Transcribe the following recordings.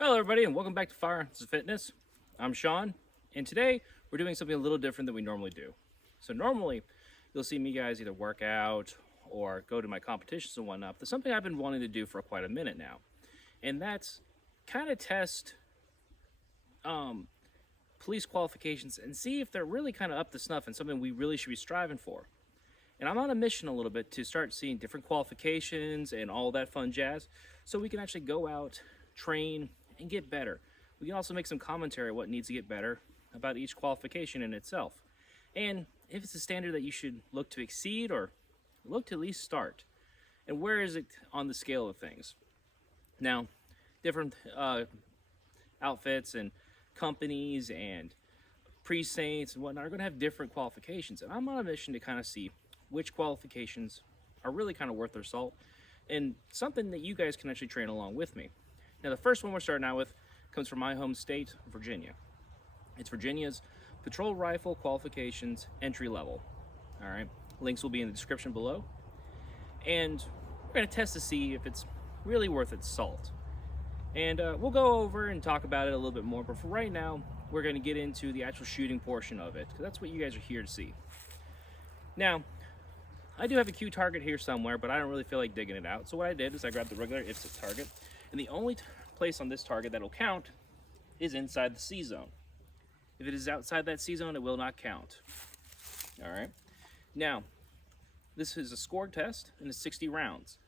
Hello everybody and welcome back to Firearms&Fitness. I'm Sean, and today we're doing something a little different than we normally do. So normally you'll see me guys either work out or go to my competitions and whatnot. There's something I've been wanting to do for quite a minute now, and that's kind of test police qualifications and see if they're really kind of up to snuff and something we really should be striving for. And I'm on a mission a little bit to start seeing different qualifications and all that fun jazz so we can actually go out, train, and get better. We can also make some commentary on what needs to get better about each qualification in itself. And if it's a standard that you should look to exceed or look to at least start. And where is it on the scale of things? Now, different outfits and companies and precincts and whatnot are going to have different qualifications. And I'm on a mission to kind of see which qualifications are really kind of worth their salt and something that you guys can actually train along with me. Now, the first one we're starting out with comes from my home state, Virginia. It's Virginia's Patrol Rifle Qualifications Entry Level. All right, links will be in the description below. And we're going to test to see if it's really worth its salt. And we'll go over and talk about it a little bit more, but for right now, we're going to get into the actual shooting portion of it, because that's what you guys are here to see. Now, I do have a Q target here somewhere, but I don't really feel like digging it out. So what I did is I grabbed the regular IPSC target, and the only place on this target that'll count is inside the C zone. If it is outside that C zone, it will not count. All right. Now, this is a score test, and it's 60 rounds.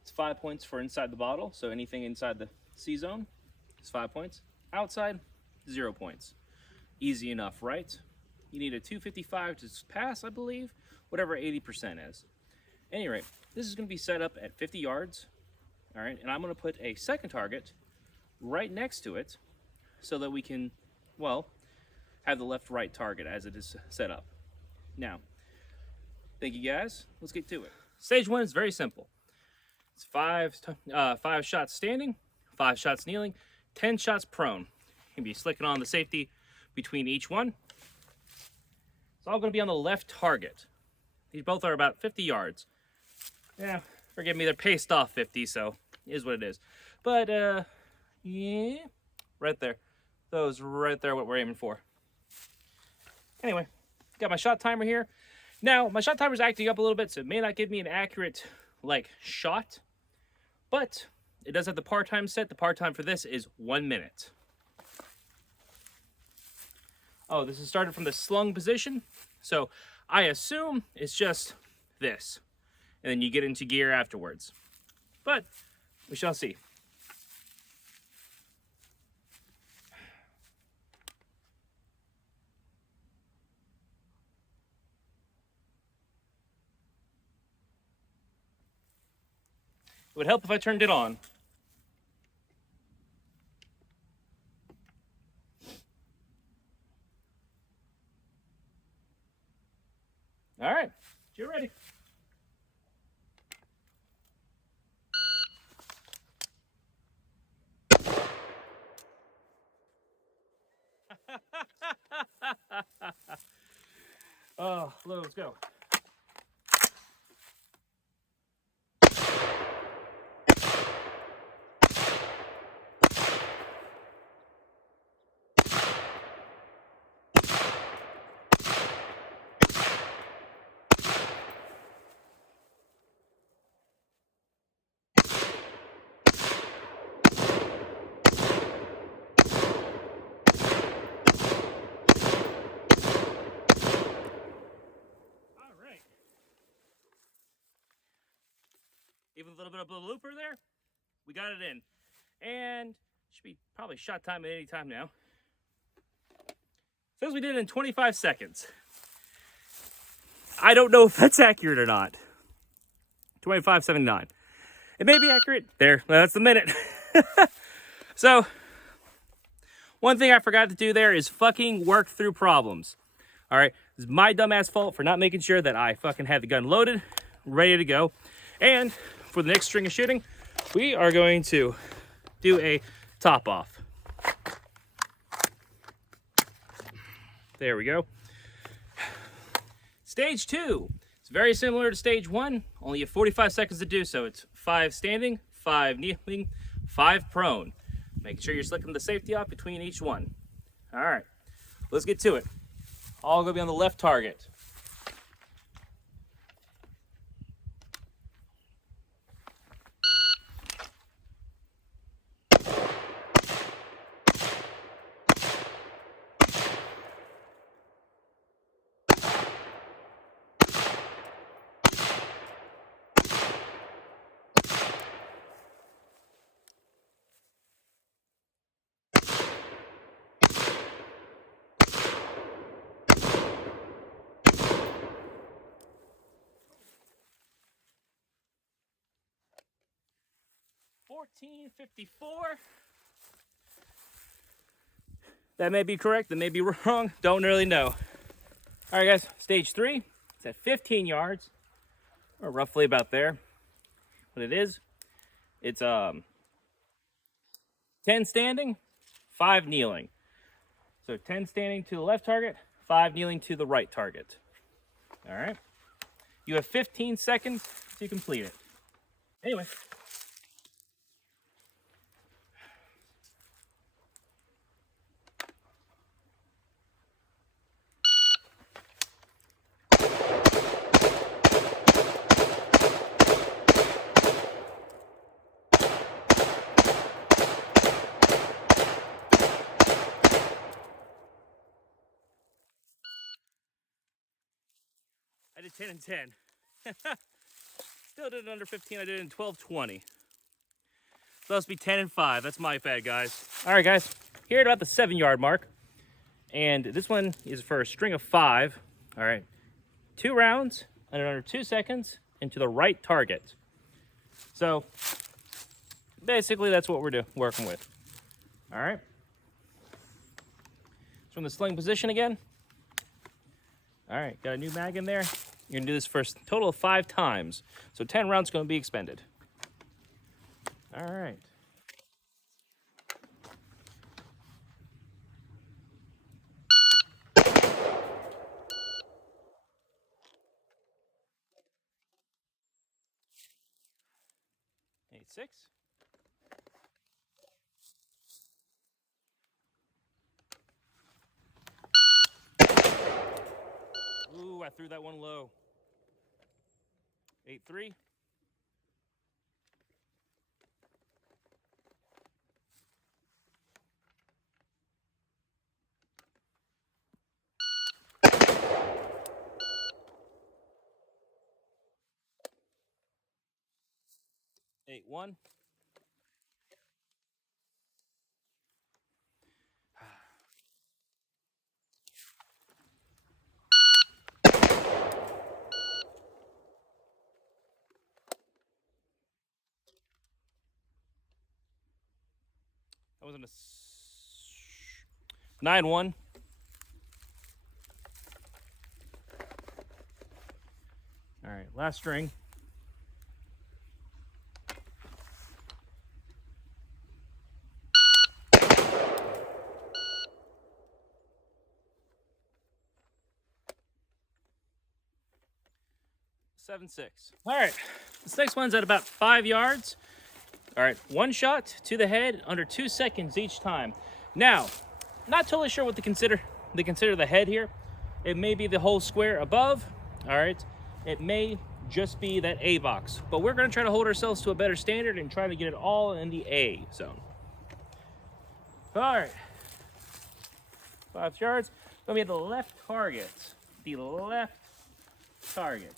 It's 5 points for inside the bottle, so anything inside the C zone is 5 points. Outside, 0 points. Easy enough, right? You need a 255 to pass, I believe, whatever 80% is. At any rate, this is going to be set up at 50 yards. All right, and I'm going to put a second target right next to it so that we can, well, have the left-right target as it is set up. Now, thank you guys. Let's get to it. Stage one is very simple. It's five shots standing, 5 shots kneeling, 10 shots prone. You can be slicking on the safety between each one. It's all going to be on the left target. These both are about 50 yards. Yeah, forgive me, they're paced off 50, so it is what it is. But, yeah, right there. Those right there, what we're aiming for. Anyway, got my shot timer here. Now, my shot timer is acting up a little bit, so it may not give me an accurate, shot. But it does have the par time set. The par time for this is 1 minute. Oh, this is started from the slung position. So I assume it's just this. And then you get into gear afterwards. But we shall see. It would help if I turned it on. All right, you're ready. Oh, let's go. Even a little bit of a looper there, we got it in. And should be probably shot time at any time now. Says we did it in 25 seconds. I don't know if that's accurate or not. 25:79. It may be accurate. There, that's the minute. So, one thing I forgot to do there is fucking work through problems. All right, it's my dumbass fault for not making sure that I fucking had the gun loaded, ready to go. And for the next string of shooting, we are going to do a top off. There we go. Stage 2. It's very similar to stage 1, only you have 45 seconds to do so. It's 5 standing, 5 kneeling, 5 prone. Making sure you're slicking the safety off between each one. All right, let's get to it. All gonna be on the left target. $14.54. That may be correct, that may be wrong, don't really know. All right, guys, stage 3, it's at 15 yards, or roughly about there. What it is, it's 10 standing, 5 kneeling. So 10 standing to the left target, 5 kneeling to the right target. All right, you have 15 seconds to complete it. Anyway. I did 10 and 10. Still did it under 15. I did it in 12:20. So must be 10 and 5. That's my bad, guys. All right, guys. Here at about the 7-yard mark. And this one is for a string of 5. All right. 2 rounds under 2 seconds into the right target. So basically that's what we're working with. All right. So from the sling position again. All right, got a new mag in there. You're gonna do this for a total of 5 times. So 10 rounds gonna be expended. All right. Eight, 6. Ooh, I threw that one low. 8-3. Eight, 1. That wasn't a 9-1. All right, last string. Seven, 6. All right, this next one's at about 5 yards. All right, 1 shot to the head under 2 seconds each time. Now, not totally sure what to consider the head here. It may be the whole square above. All right, it may just be that A box, but we're gonna try to hold ourselves to a better standard and try to get it all in the A zone. All right, 5 yards. Gonna be at the left target. The left target.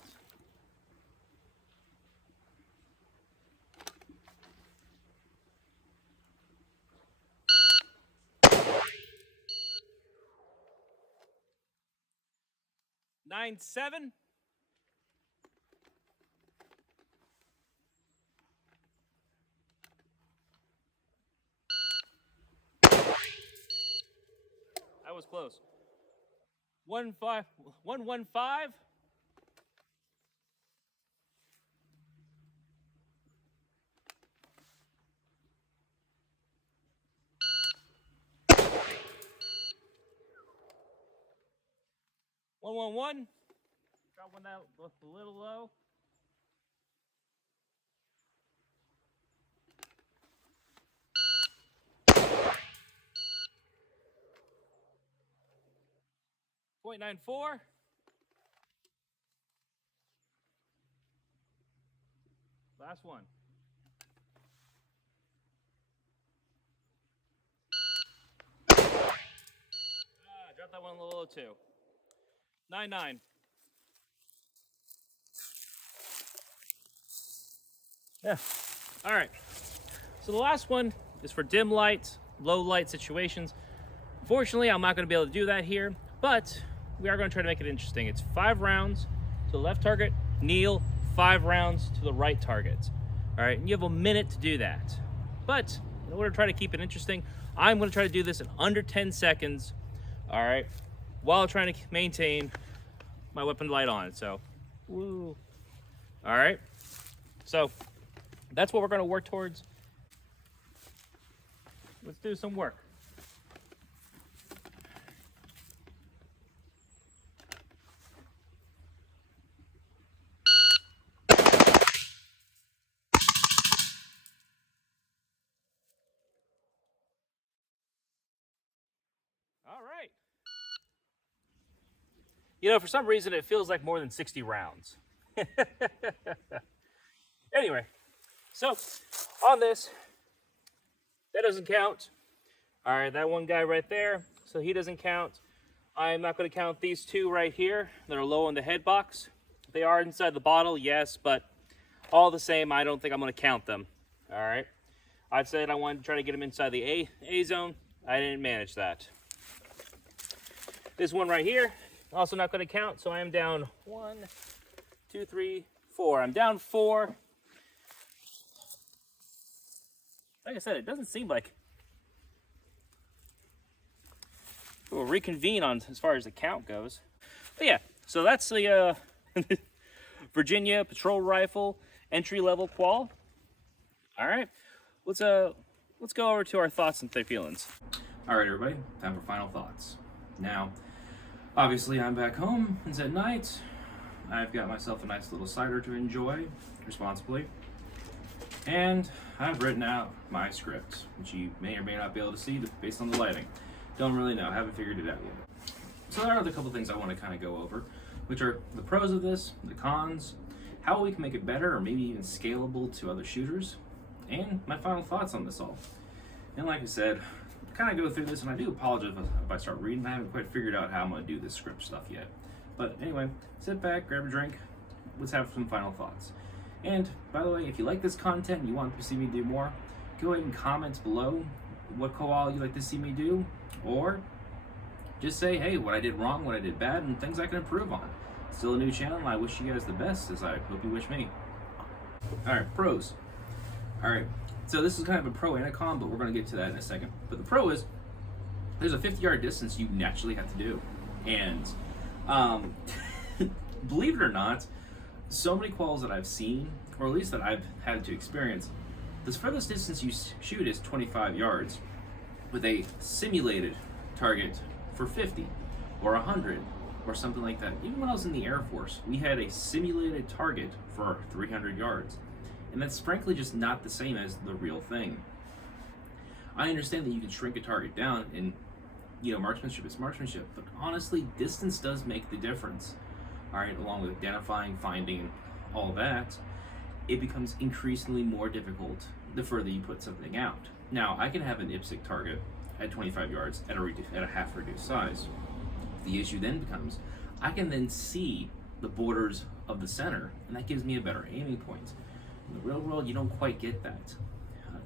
Nine, 7. That was close. 1-5. 1-1-5. One, 1-1. Drop one that a little low. .94. Last one. Drop that one a little too. 9.9. Yeah. All right. So the last one is for dim light, low light situations. Unfortunately, I'm not going to be able to do that here, but we are going to try to make it interesting. It's 5 rounds to the left target, kneel, 5 rounds to the right target. All right, and you have a minute to do that. But in order to try to keep it interesting, I'm going to try to do this in under 10 seconds, all right, while trying to maintain my weapon light on. So, woo. All right. So that's what we're going to work towards. Let's do some work. All right. You know, for some reason, it feels like more than 60 rounds. Anyway, so on this, that doesn't count. All right, that one guy right there, so he doesn't count. I'm not going to count these 2 right here that are low in the head box. They are inside the bottle, yes, but all the same, I don't think I'm going to count them. All right. I've said I wanted to try to get them inside the A zone. I didn't manage that. This one right here, also not going to count, so I am down 1, 2, 3, 4. I'm down 4. Like I said, it doesn't seem like we'll reconvene on as far as the count goes. But yeah, so that's the Virginia patrol rifle entry-level qual. All right, let's go over to our thoughts and feelings. All right, everybody, time for final thoughts. Now, obviously, I'm back home. It's at night. I've got myself a nice little cider to enjoy responsibly. And I've written out my script, which you may or may not be able to see based on the lighting. Don't really know. Haven't figured it out yet. So there are a couple things I want to kind of go over, which are the pros of this, the cons, how we can make it better or maybe even scalable to other shooters, and my final thoughts on this all. And like I said, kind of go through this, and I do apologize if I start reading. I haven't quite figured out how I'm going to do this script stuff yet. But anyway, sit back, grab a drink, let's have some final thoughts. And by the way, if you like this content and you want to see me do more, go ahead and comment below what qual you'd like to see me do, or just say, hey, what I did wrong, what I did bad, and things I can improve on. Still a new channel, and I wish you guys the best, as I hope you wish me. All right, pros. All right, so this is kind of a pro and a con, but we're going to get to that in a second. But the pro is, there's a 50-yard distance you naturally have to do. And believe it or not, so many quals that I've seen, or at least that I've had to experience, this furthest distance you shoot is 25 yards with a simulated target for 50 or 100 or something like that. Even when I was in the Air Force, we had a simulated target for 300 yards. And that's frankly just not the same as the real thing. I understand that you can shrink a target down, and marksmanship is marksmanship, but honestly, distance does make the difference. All right, along with identifying, finding, all that, it becomes increasingly more difficult the further you put something out. Now, I can have an IPSC target at 25 yards at a half reduced size. The issue then becomes, I can then see the borders of the center, and that gives me a better aiming point. In the real world, you don't quite get that.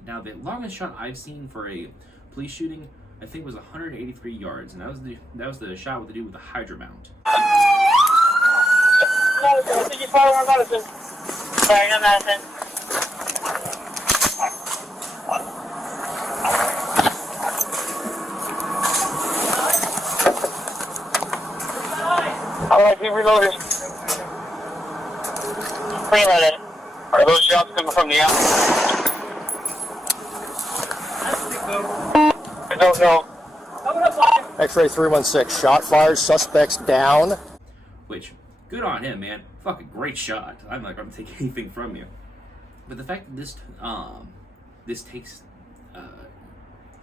Now, the longest shot I've seen for a police shooting, I think, was 183 yards, and that was the shot with the dude with the Hydra mount. Did you follow our medicine? Sorry, no medicine. All right, be reloaded. Preloaded. Are those shots coming from the outside? I don't know. X-ray 316, shot fired, suspects down. Which, good on him, man. Fucking great shot. I'm not gonna take anything from you. But the fact that this takes at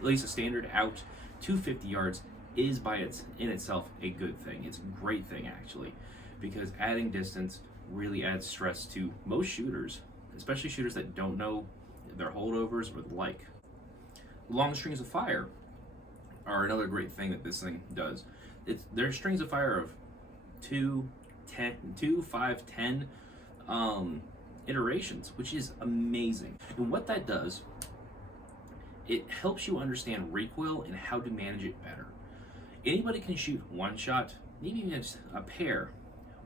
least a standard out to 50 yards is in itself a good thing. It's a great thing actually, because adding distance really adds stress to most shooters, especially shooters that don't know their holdovers or the like. Long strings of fire are another great thing that this thing does. There's strings of fire of 2, 5, 10 iterations, which is amazing. And what that does, it helps you understand recoil and how to manage it better. Anybody can shoot one shot, maybe even just a pair,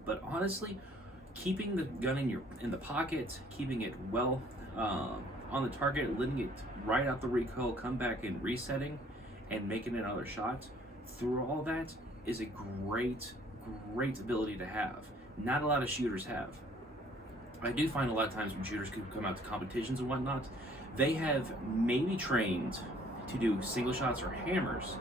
but honestly, keeping the gun in the pocket, keeping it well on the target, letting it right out the recoil, come back and resetting, and making another shot through all that is a great ability to have. Not a lot of shooters have. I do find a lot of times when shooters come out to competitions and whatnot, they have maybe trained to do single shots or hammers,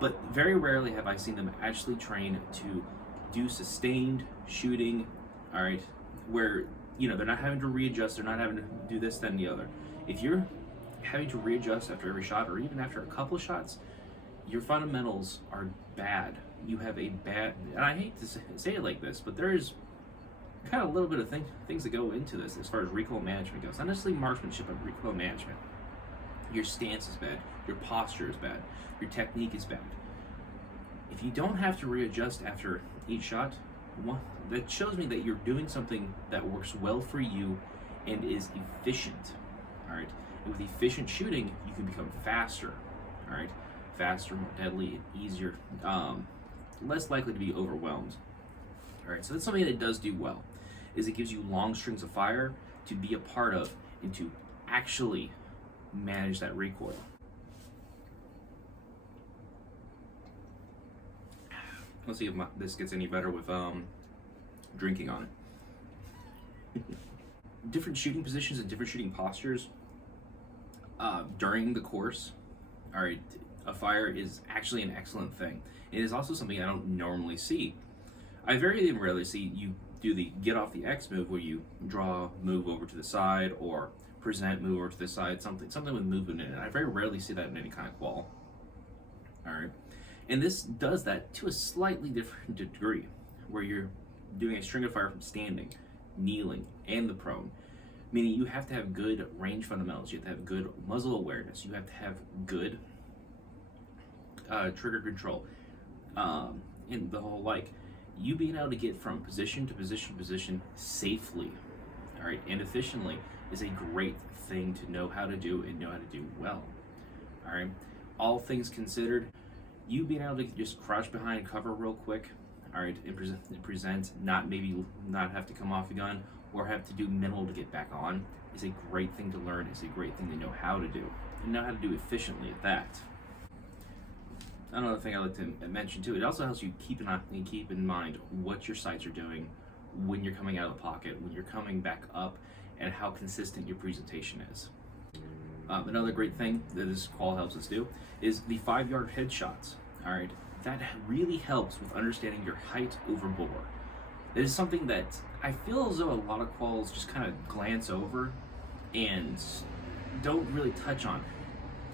but very rarely have I seen them actually train to do sustained shooting, all right, where, you know, they're not having to readjust, they're not having to do this, then the other. If you're having to readjust after every shot, or even after a couple of shots, your fundamentals are bad. You have a bad, and I hate to say it like this, but there's kind of a little bit of things that go into this as far as recoil management goes. Not necessarily marksmanship, but recoil management. Your stance is bad, your posture is bad, your technique is bad. If you don't have to readjust after each shot, that shows me that you're doing something that works well for you and is efficient. All right, and with efficient shooting, you can become faster. All right, faster, more deadly, easier, less likely to be overwhelmed. All right, so that's something that it does do well, is it gives you long strings of fire to be a part of and to actually manage that recoil. Let's see if this gets any better with drinking on it. Different shooting positions and different shooting postures during the course, all right, a fire is actually an excellent thing. It is also something I don't normally see. I very rarely see you do the get off the X move where you draw, move over to the side, or present, move over to the side, something with movement in it. I very rarely see that in any kind of qual. All right, and this does that to a slightly different degree, where you're doing a string of fire from standing, kneeling, and the prone. Meaning you have to have good range fundamentals, you have to have good muzzle awareness, you have to have good trigger control, and the whole like. You being able to get from position to position safely, all right, and efficiently is a great thing to know how to do and know how to do well. All right, all things considered, you being able to just crouch behind cover real quick, all right, and present, not have to come off the gun or have to do minimal to get back on, is a great thing to learn. It's a great thing to know how to do and know how to do efficiently at that. Another thing I like to mention too, it also helps you keep in mind what your sights are doing when you're coming out of the pocket, when you're coming back up, and how consistent your presentation is. Another great thing that this qual helps us do is the 5-yard headshots. All right, that really helps with understanding your height over bore. It is something that I feel as though a lot of quals just kind of glance over and don't really touch on.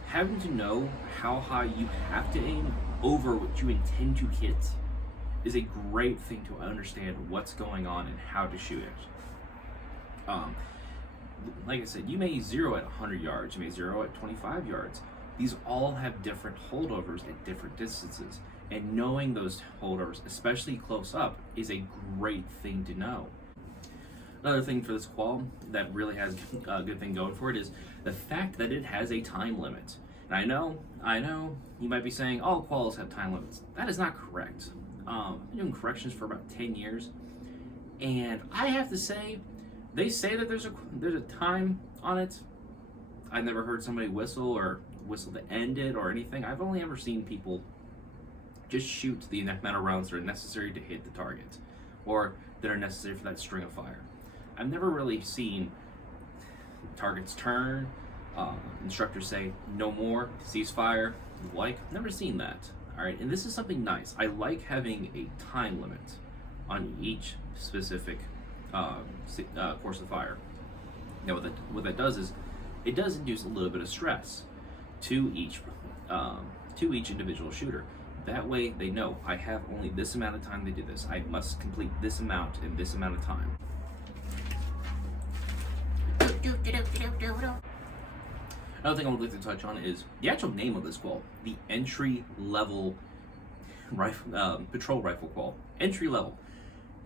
Having to know how high you have to aim over what you intend to hit is a great thing to understand what's going on and how to shoot it. Like I said, you may zero at 100 yards, you may zero at 25 yards. These all have different holdovers at different distances, and knowing those holdovers, especially close up, is a great thing to know. Another thing for this qual that really has a good thing going for it is the fact that it has a time limit. And I know, you might be saying all quals have time limits. That is not correct. I've been doing corrections for about 10 years, and I have to say, they say that there's a time on it. I've never heard somebody whistle to end it or anything. I've only ever seen people just shoot the amount of rounds that are necessary to hit the target, or that are necessary for that string of fire. I've never really seen targets turn, instructors say no more, ceasefire, like, never seen that. All right, and this is something nice. I like having a time limit on each specific course of fire. Now what that does is it does induce a little bit of stress to each individual shooter. That way they know I have only this amount of time to do this. I must complete this amount in this amount of time. Another thing I would like to touch on is the actual name of this qual, the entry level patrol rifle qual. Entry level.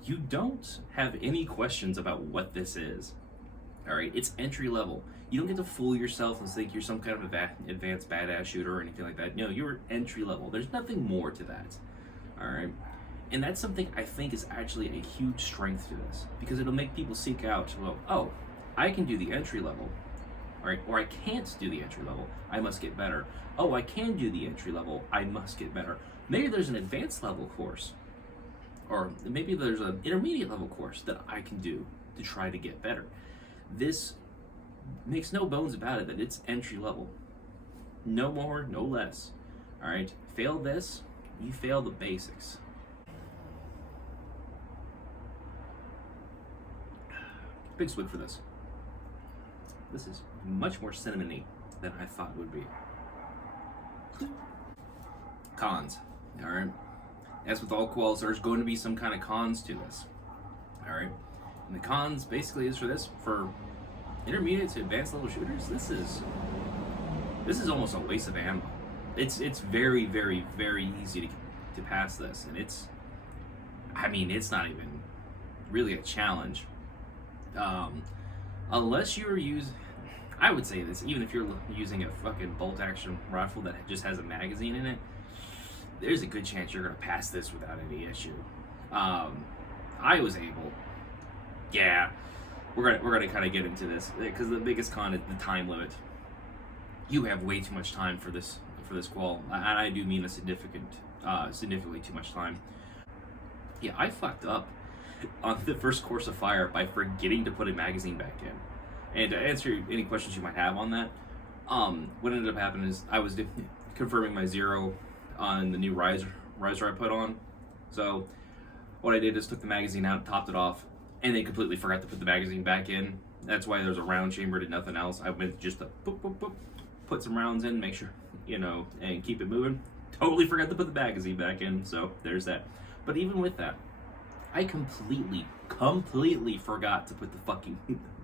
You don't have any questions about what this is. All right, it's entry level. You don't get to fool yourself and think you're some kind of advanced badass shooter or anything like that. No, you're entry level. There's nothing more to that. All right, and that's something I think is actually a huge strength to this, because it'll make people seek out, well, oh, I can do the entry level. All right, or I can't do the entry level, I must get better. Oh, I can do the entry level, I must get better. Maybe there's an advanced level course, or maybe there's an intermediate level course that I can do to try to get better. This makes no bones about it that it's entry level. No more, no less. All right, fail this, you fail the basics. Big swig for this. This is much more cinnamony than I thought it would be. Cons, all right? As with all quals, there's going to be some kind of cons to this, all right? And the cons basically is for intermediate to advanced level shooters, this is almost a waste of ammo. It's very, very, very easy to pass this, and it's not even really a challenge. Unless you're I would say this, even if you're using a fucking bolt action rifle that just has a magazine in it, there's a good chance you're gonna pass this without any issue. I was able. Yeah, we're gonna kind of get into this, because the biggest con is the time limit. You have way too much time for this qual, and I do mean a significantly too much time. Yeah, I fucked up on the first course of fire by forgetting to put a magazine back in. And to answer any questions you might have on that, what ended up happening is I was confirming my zero on the new riser I put on. So what I did is took the magazine out, topped it off, and then completely forgot to put the magazine back in. That's why there's a round chamber, did nothing else. I went just to boop, boop, boop, put some rounds in, make sure, and keep it moving. Totally forgot to put the magazine back in, so there's that. But even with that, I completely forgot to put the fucking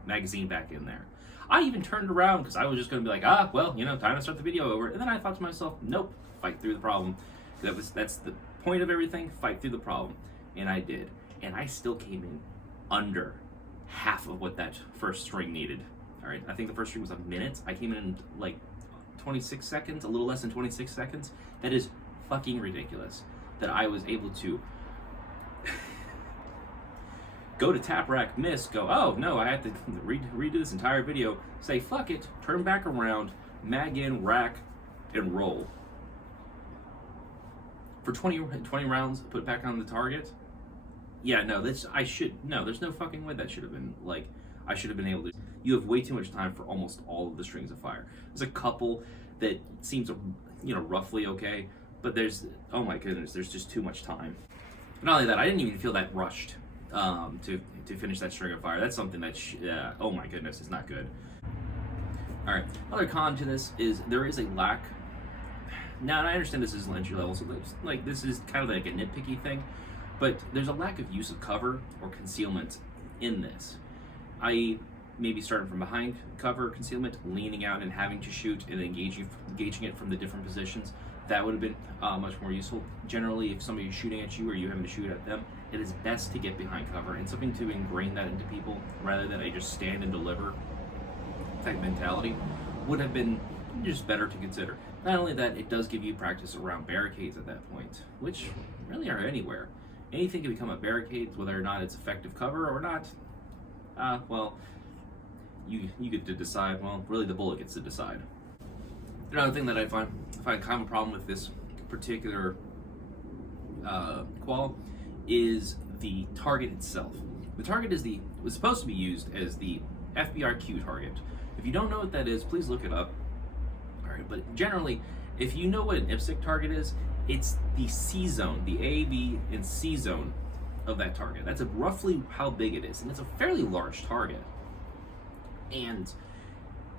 magazine back in there. I even turned around because I was just going to be like, time to start the video over. And then I thought to myself, nope, fight through the problem. That's the point of everything, fight through the problem. And I did. And I still came in under half of what that first string needed. All right, I think the first string was a minute. I came in like 26 seconds, a little less than 26 seconds. That is fucking ridiculous that I was able to go to tap rack, miss, go, oh no, I have to redo this entire video, say fuck it, turn back around, mag in, rack, and roll. For 20 rounds, put it back on the target? Yeah, no, there's no fucking way that should have been, I should have been able to. You have way too much time for almost all of the strings of fire. There's a couple that seems, roughly okay, but oh my goodness, there's just too much time. Not only that, I didn't even feel that rushed to finish that string of fire. That's something that, oh my goodness, is not good. All right, another con to this is there is a lack. Now, and I understand this is entry level, so this is kind of like a nitpicky thing, but there's a lack of use of cover or concealment in this. I maybe starting from behind cover concealment, leaning out and having to shoot and engaging it from the different positions. That would have been much more useful. Generally, if somebody's shooting at you or you having to shoot at them, it is best to get behind cover, and something to ingrain that into people rather than a just stand and deliver type mentality would have been just better to consider. Not only that, it does give you practice around barricades at that point, which really are anywhere. Anything can become a barricade, whether or not it's effective cover or not. You get to decide. Well, really the bullet gets to decide. Another thing that I find kind of a problem with this particular qual is the target itself. The target was supposed to be used as the FBRQ target. If you don't know what that is, please look it up. All right, but generally, if you know what an IPSC target is, it's the C zone, the A, B, and C zone of that target. That's roughly how big it is, and it's a fairly large target. And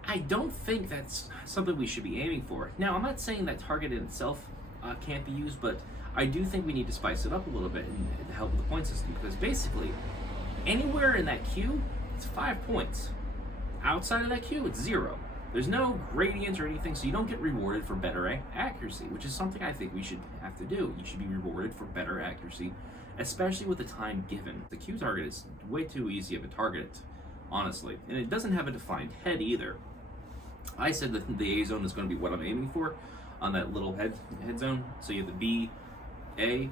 I don't think that's something we should be aiming for. Now, I'm not saying that target in itself can't be used, but I do think we need to spice it up a little bit and help with the point system, because basically anywhere in that queue, it's 5 points. Outside of that queue, it's 0. There's no gradients or anything, so you don't get rewarded for better accuracy, which is something I think we should have to do. You should be rewarded for better accuracy, especially with the time given. The queue target is way too easy of a target, honestly, and it doesn't have a defined head either. I said that the A zone is going to be what I'm aiming for on that little head zone. So you have the B, A,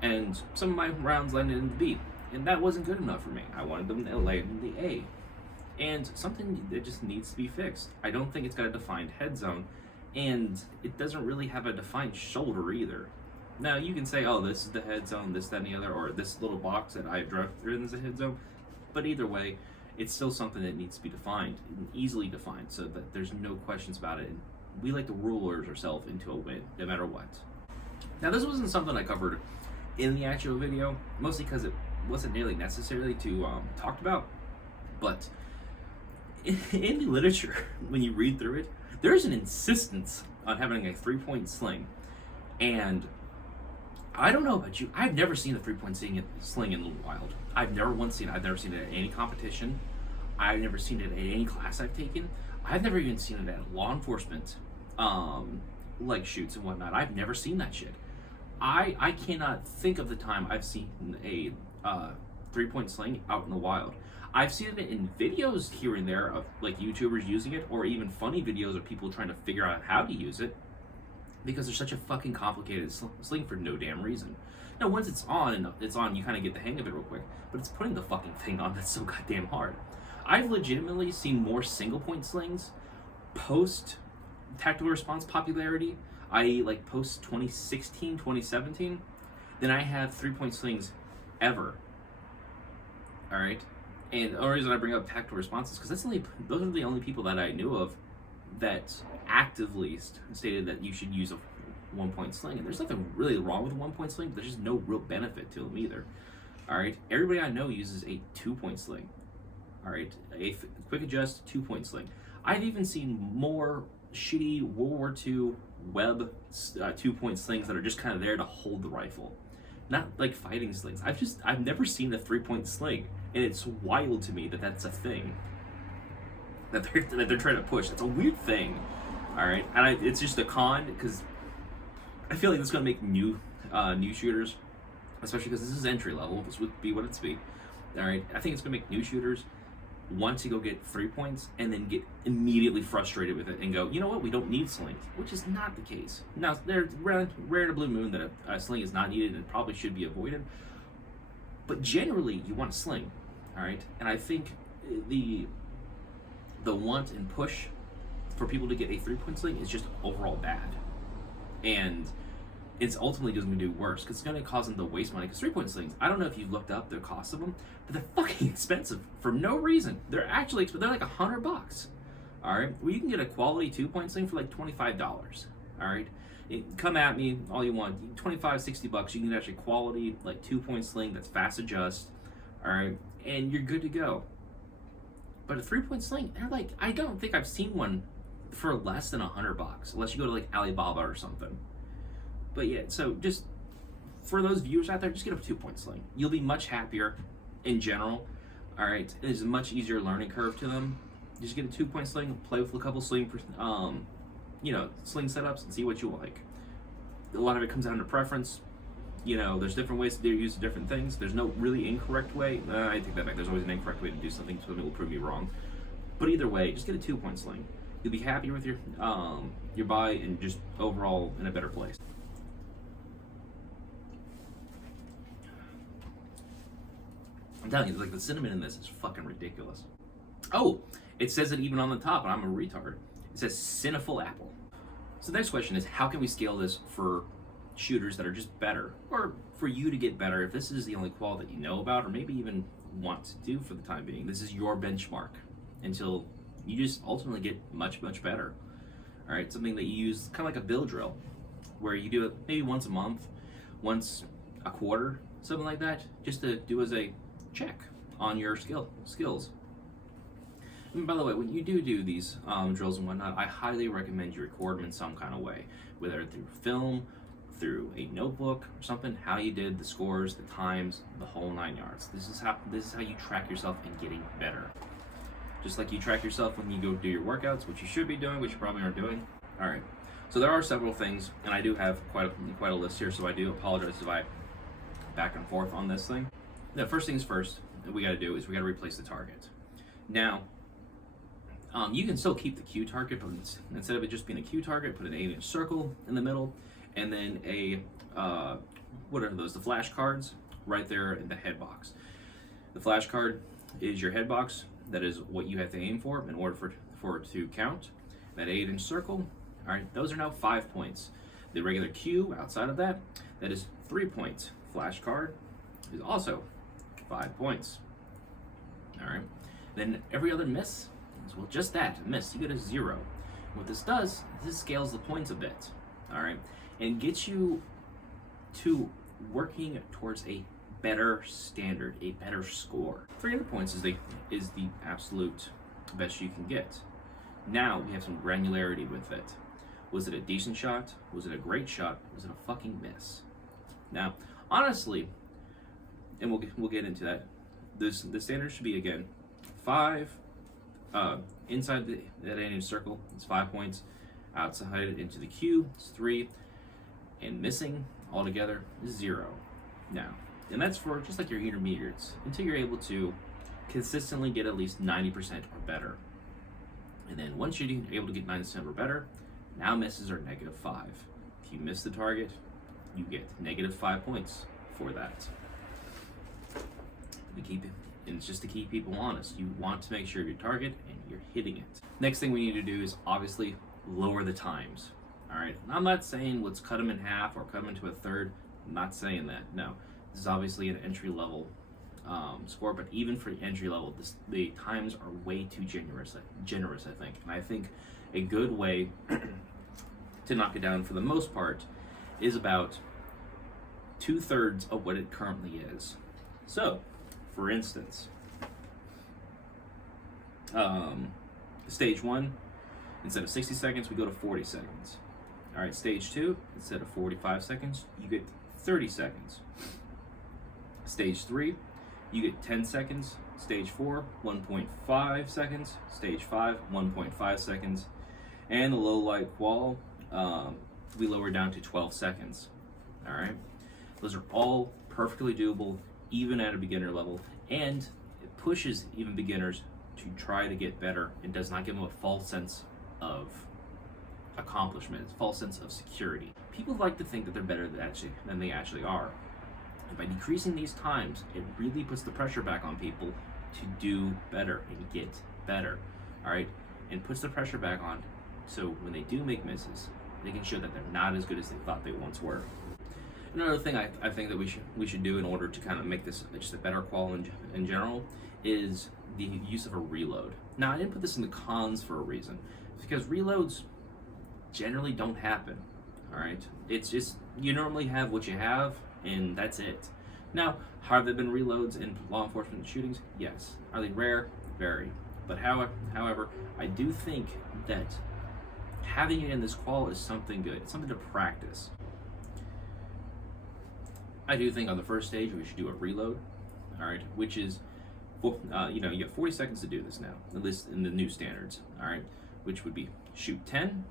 and some of my rounds landed in the B, and that wasn't good enough for me. I wanted them to land in the A. And something that just needs to be fixed. I don't think it's got a defined head zone, and it doesn't really have a defined shoulder either. Now, you can say, oh, this is the head zone, this, that, and the other, or this little box that I've driven is a head zone, but either way, it's still something that needs to be defined, easily defined, so that there's no questions about it. And we like to rule ourselves into a win, no matter what. Now, this wasn't something I covered in the actual video, mostly because it wasn't nearly necessary to talk about, but in the literature, when you read through it, there's an insistence on having a 3-point sling. And I don't know about you, I've never seen a 3-point sling in the wild. I've never once seen it. I've never seen it at any competition. I've never seen it at any class I've taken. I've never even seen it at law enforcement, like shoots and whatnot. I've never seen that shit. I cannot think of the time I've seen a 3-point sling out in the wild. I've seen it in videos here and there of like YouTubers using it, or even funny videos of people trying to figure out how to use it, because there's such a fucking complicated sling for no damn reason. Now, once it's on, you kind of get the hang of it real quick, but it's putting the fucking thing on that's so goddamn hard. I've legitimately seen more single-point slings post tactical response popularity, i.e. like post 2016, 2017, than I have 3-point slings ever. Alright? And the only reason I bring up tactical response is because those are the only people that I knew of that actively stated that you should use a 1-point sling. And there's nothing really wrong with a 1-point sling, but there's just no real benefit to them either. Alright? Everybody I know uses a 2-point sling. Alright? A quick adjust 2-point sling. I've even seen more shitty World War II web 2-point slings that are just kind of there to hold the rifle. Not like fighting slings. I've never seen a 3-point sling, and it's wild to me that that's a thing that they're trying to push. It's a weird thing, all right. And it's just a con, because I feel like it's going to make new shooters, especially because this is entry level. This would be what it's be. All right. I think it's going to make new shooters want to go get 3 points and then get immediately frustrated with it and go, you know what, we don't need slings, which is not the case. Now, there's rare in a blue moon that a sling is not needed and probably should be avoided, but generally you want a sling, all right? And I think the want and push for people to get a 3-point sling is just overall bad, and it's ultimately just going to do worse, because it's going to cause them to waste money. Because 3-point slings, I don't know if you've looked up the cost of them, but they're fucking expensive for no reason. They're actually expensive. They're like $100. All right, well, you can get a quality 2-point sling for like $25. All right, come at me all you want. 25, 60 bucks. You can get actually quality like 2-point sling that's fast adjust. All right, and you're good to go. But a 3-point sling, they're like, I don't think I've seen one for less than $100, unless you go to like Alibaba or something. But yeah, so just for those viewers out there, just get a 2-point sling. You'll be much happier in general. All right, it's a much easier learning curve to them. Just get a 2-point sling, play with a couple sling setups, and see what you like. A lot of it comes down to preference. You know, there's different ways to use different things. There's no really incorrect way. I take that back. There's always an incorrect way to do something. Something will prove me wrong. But either way, just get a 2-point sling. You'll be happier with your buy, and just overall in a better place. I'm telling you, like, the cinnamon in this is fucking ridiculous. Oh, it says it even on the top, and I'm a retard. It says Cinnaful Apple. So the next question is, how can we scale this for shooters that are just better, or for you to get better if this is the only qual that you know about, or maybe even want to do for the time being? This is your benchmark until you just ultimately get much, much better. All right, something that you use kind of like a bill drill, where you do it maybe once a month, once a quarter, something like that, just to do as a check on your skills. And by the way, when you do these drills and whatnot, I highly recommend you record them in some kind of way, whether through film, through a notebook or something how you did, the scores, the times, the whole 9 yards. This is how you track yourself in getting better. Just like you track yourself when you go do your workouts, which you should be doing, which you probably aren't doing. All right. So there are several things, and I do have quite a list here. So I do apologize if I back and forth on this thing. The first things first that we got to do is we got to replace the target. Now, you can still keep the Q target, but instead of it just being a Q target, put an 8-inch circle in the middle, and then what are those? The flash cards right there in the head box. The flash card is your head box. That is what you have to aim for in order for it to count. That 8-inch circle, all right, those are now 5 points. The regular Q outside of that, that is 3 points. Flash card is also 5 points. All right, then every other miss is, well, just that, a miss, you get a 0. What this does, this scales the points a bit, all right, and gets you to working towards a better standard, a better score. 300 points is the absolute best you can get. Now we have some granularity with it. Was it a decent shot? Was it a great shot? Was it a fucking miss? Now, honestly, and we'll get into that. The standard should be, again, 5 inside that 8-inch circle. It's 5 points. Outside it into the Q, it's 3, and missing altogether is 0. Now, and that's for just like your intermediates, until you're able to consistently get at least 90% or better. And then once you're able to get 90% or better, now misses are -5. If you miss the target, you get -5 points for that. And it's just to keep people honest. You want to make sure of your target and you're hitting it. Next thing we need to do is obviously lower the times. All right, and I'm not saying let's cut them in half or cut them into a third. I'm not saying that, no. This is obviously an entry level score, but even for entry level, the times are way too generous, I think. And I think a good way to knock it down for the most part is about 2/3 of what it currently is. So, for instance, stage 1, instead of 60 seconds, we go to 40 seconds. All right, stage 2, instead of 45 seconds, you get 30 seconds. Stage 3, you get 10 seconds. Stage 4, 1.5 seconds. Stage 5, 1.5 seconds. And the low light qual, we lower down to 12 seconds. All right, those are all perfectly doable, even at a beginner level, and it pushes even beginners to try to get better and does not give them a false sense of accomplishment, a false sense of security. People like to think that they're better than they actually are. And by decreasing these times, it really puts the pressure back on people to do better and get better, all right? And puts the pressure back on so when they do make misses, they can show that they're not as good as they thought they once were. Another thing I think that we should do in order to kind of make this just a better qual in general is the use of a reload. Now, I didn't put this in the cons for a reason. It's because reloads generally don't happen, all right? It's just, you normally have what you have, and that's it. Now, have there been reloads in law enforcement shootings? Yes. Are they rare? Very. But however, I do think that having it in this qual is something good. It's something to practice. I do think on the first stage we should do a reload, all right, which is, you have 40 seconds to do this now, at least in the new standards, all right, which would be shoot 10,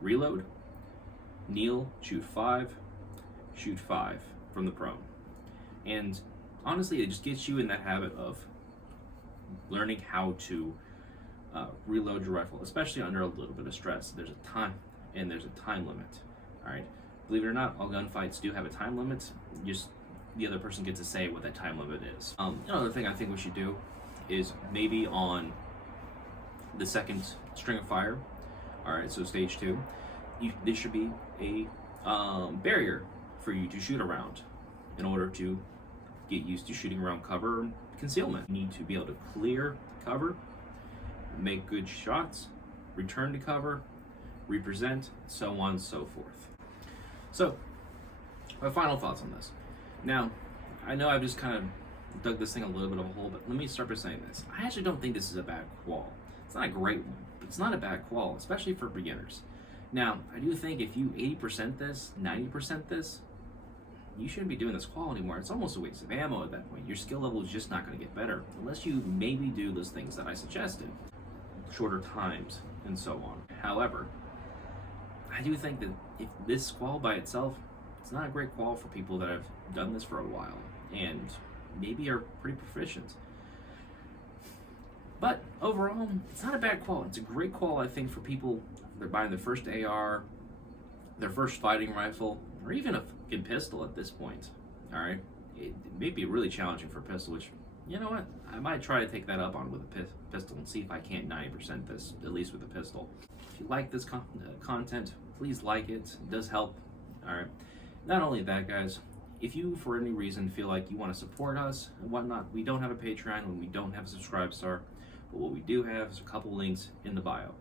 reload, kneel, shoot 5 from the prone. And honestly, it just gets you in that habit of learning how to reload your rifle, especially under a little bit of stress. There's a time limit, all right? Believe it or not, all gunfights do have a time limit. Just the other person gets to say what that time limit is. Another thing I think we should do is maybe on the second string of fire, all right, so stage 2, there should be a barrier for you to shoot around in order to get used to shooting around cover concealment. You need to be able to clear cover, make good shots, return to cover, represent, so on and so forth. So, my final thoughts on this. Now, I know I've just kind of dug this thing a little bit of a hole, but let me start by saying this. I actually don't think this is a bad qual. It's not a great one, but it's not a bad qual, especially for beginners. Now, I do think if you 80% this, 90% this, you shouldn't be doing this qual anymore. It's almost a waste of ammo at that point. Your skill level is just not going to get better unless you maybe do those things that I suggested, shorter times and so on. However, I do think that if this qual by itself, it's not a great qual for people that have done this for a while and maybe are pretty proficient. But overall, it's not a bad qual. It's a great qual, I think, for people that are buying their first AR, their first fighting rifle, or even a fucking pistol at this point. All right, it may be really challenging for a pistol, which, you know what, I might try to take that up on with a pistol and see if I can't 90% this, at least with a pistol. If you like this content, please like it. It does help. All right. Not only that, guys, if you for any reason feel like you want to support us and whatnot, we don't have a Patreon and we don't have a subscribe star, but what we do have is a couple links in the bio.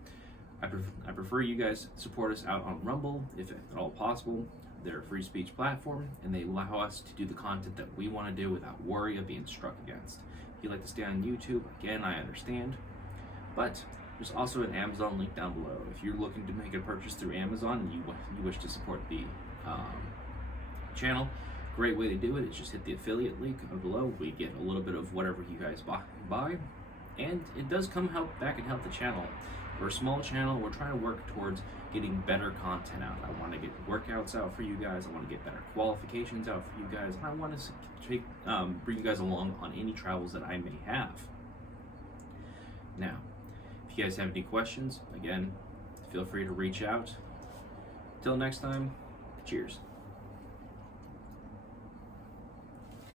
I prefer you guys support us out on Rumble if at all possible. They're a free speech platform and they allow us to do the content that we want to do without worry of being struck against. If you like to stay on YouTube, again, I understand, but there's also an Amazon link down below. If you're looking to make a purchase through Amazon and you wish to support the channel, great way to do it is just hit the affiliate link below. We get a little bit of whatever you guys buy, and it does come back and help the channel. We're a small channel. We're trying to work towards getting better content out. I want to get workouts out for you guys. I want to get better qualifications out for you guys. And I want to bring you guys along on any travels that I may have. Now, if you guys have any questions, again, feel free to reach out. Till next time, cheers.